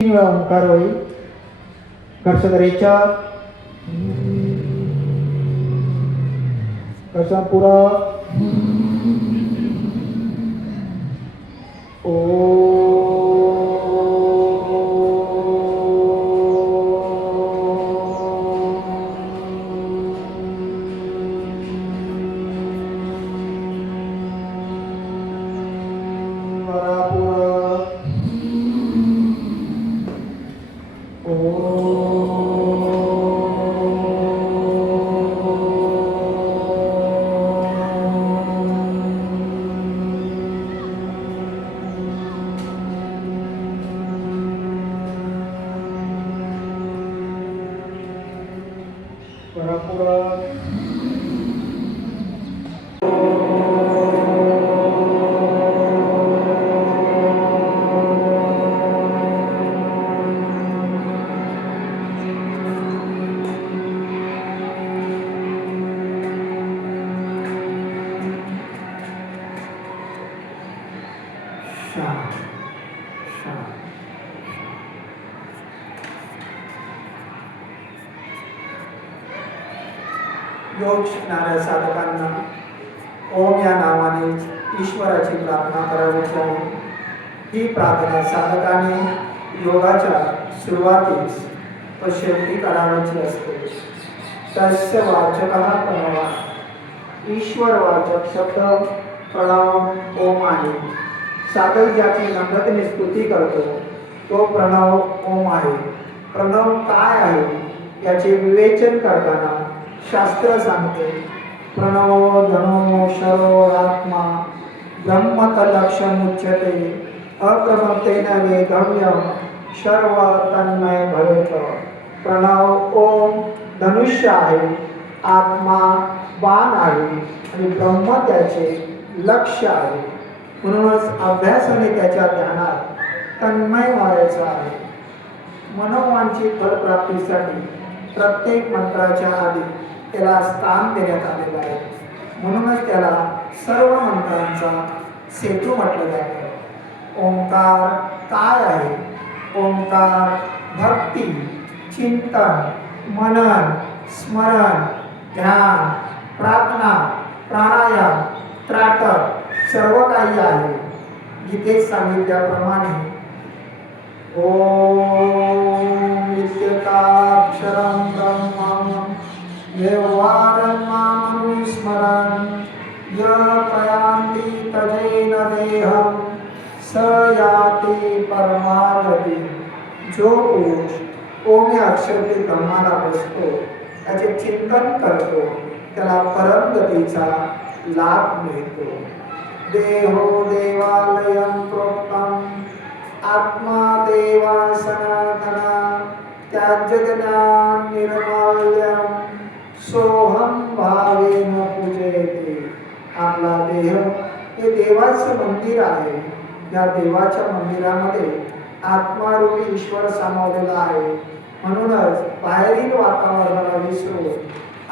तीन वेळा ओंकार होईल. घटसदरेच्या कसा पुरा योग शिकणाऱ्या साधकांना ओम या नावाने ईश्वराची प्रार्थना करायची आहे. ही प्रार्थना साधकाने योगाच्या सुरुवातीस व शेवटी करायची असते. तस्य वाचकः प्रणव. ईश्वरवाचक शब्द प्रणव ओम आहे. साधक ज्याची नम्रतेने स्तुती करतो तो प्रणव ओम आहे. प्रणव काय आहे याचे विवेचन करताना शास्त्र सांगते, प्रणवो धनो शरो आत्मा ब्रह्मतलक्षमुच्यते अप्रमत्तेन वेदव्यम सर्व तन्मय भवेत. प्रणव ओम धनुष्य आहे, आत्मा बाण आहे आणि ब्रह्म त्याचे लक्ष्य आहे. म्हणूनच अभ्यासाने त्याच्या ध्यानात तन्मय व्हायचं आहे. मनोवांछित फलप्राप्तीसाठी प्रत्येक मंत्राच्या आधी त्याला स्थान देण्यात आलेलं आहे. म्हणूनच त्याला सर्व मंत्रांचा सेतू म्हटलं जातं. ओंकार काय आहे? ओंकार भक्ती, चिंतन, मनन, स्मरण, ध्यान, प्रार्थना, प्राणायाम, त्राटक सर्व काही आहे. गीतेत सांगितल्याप्रमाणे ओम इत्येकाक्षरं ब्रह्म व्यवहारं मां स्मरन् य प्रयान्ति तजेन देहं स याति परमागती. जो पुरुष ओम या अक्षरातील ब्रह्माला बसतो, त्याचे चिंतन करतो, त्याला परमगतीचा लाभ मिळतो. देहो देवालयं प्रोक्तम् आत्मा देवा सनातना त्याज्यज्ञान निर्माल्यम सोहम भावेन पूजयते. आपला देह हे देवाचं मंदिर आहे. या देवाच्या मंदिरामध्ये आत्मारूपी ईश्वर सामावलेला आहे. म्हणूनच बाहेरील वातावरणाला विसरून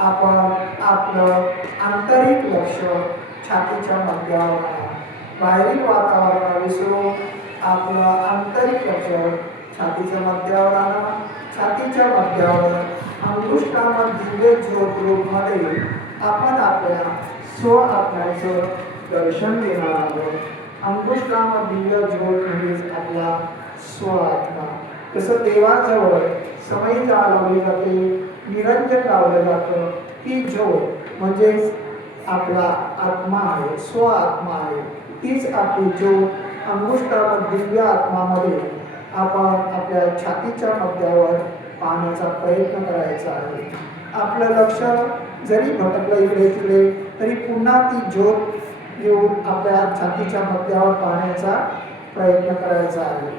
आपण आपलं आंतरिक लक्ष छातीच्या मध्यावर आणा. बाहेरील वातावरणाला विसरून आपलं आंतरिक लक्ष छातीच्या मध्यावर आणा. छातीच्या मध्यावर अंगुष्ठामध्ये दिव्य ज्योत रूपमध्ये आपण आपल्या स्व आत्म्याचं दर्शन घेणार आहोत. अंगुष्ठामध्ये दिव्य ज्योत म्हणजेच आपला स्व आत्मा. तसं देवाजवळ समई लावली जाते, निरंजन लावलं जातं. ती ज्योत म्हणजेच आपला आत्मा आहे, स्व आत्मा आहे. तीच आपली ज्योत अंगुष्ठामध्ये दिव्य आत्मामध्ये आपण आपल्या छातीच्या मध्यावर पाहण्याचा प्रयत्न करायचा आहे. आपलं लक्ष जरी भटकलं इकडे तिकडे तरी पुन्हा ती ज्योत येऊन आपल्या छातीच्या मध्यावर पाहण्याचा प्रयत्न करायचा आहे.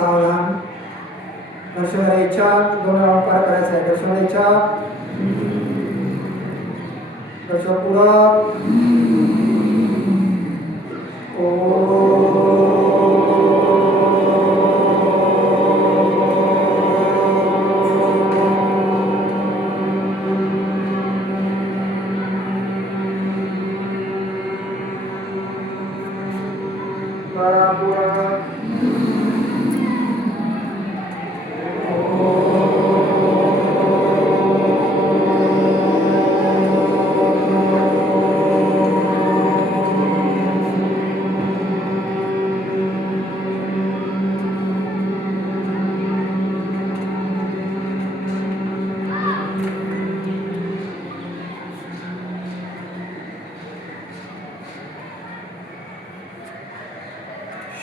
सावधान. घर्षणाच्या दोन राऊंड पार करायचा आहे. घर्षणाच्या घर्षण पुढं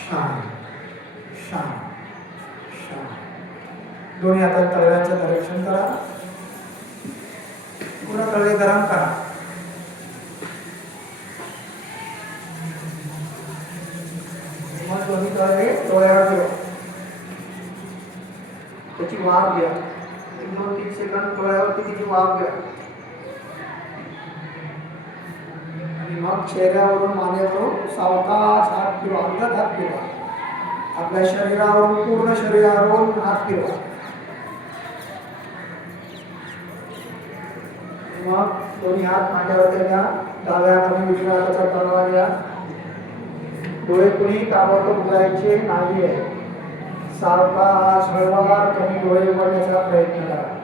शांत शांत शांत. दोन्ही हातात तळव्याचं निरीक्षण करा. पूर्ण तळवे गरम करा. मग दोन्ही तळवे डोळ्यावर ठेवा. त्याची वाफ घ्या. 2-3 सेकंद डोळ्यावरती तिची वाफ घ्या. आणि मग चेहऱ्यावरून मानेवरून सावकाश हात फिरवा. अंगात हात फिरवा. आपल्या शरीरावरून पूर्ण शरीरावरून हात फिरवा. मग दोन्ही हात मांड्यावर घ्या. डाव्या हाताने उजव्या हाताचा तळवा घ्या. डोळे कुणी ताबडतोब उघडायचे नाही आहे. सावकाश हळूवार तुम्ही डोळे उघडण्याचा प्रयत्न करा.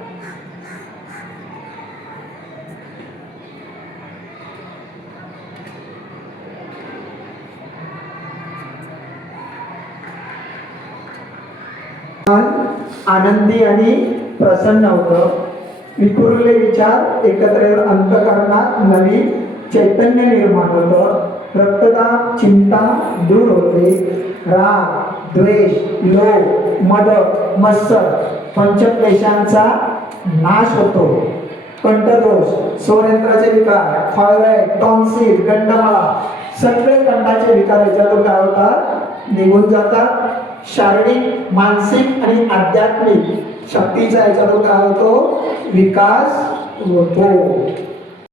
आनंदी आणि प्रसन्न होतं. विखुरलेले विचार एकत्र येऊन अंतःकरणात नवीन चैतन्य निर्माण होतं. रक्तदाब चिंता दूर होते. राग द्वेष लोभ मद मत्सर पंचक्लेशांचा नाश होतो. कंठदोष स्वरयंत्राचे विकार थायरॉइड टॉन्सिल गंडमाळा सगळे कंठाचे विकार याच्यातून काय होतात निघून जातात. शारीरिक मानसिक आणि आध्यात्मिक शक्तीचा याच्यातून काय होतो विकास होतो.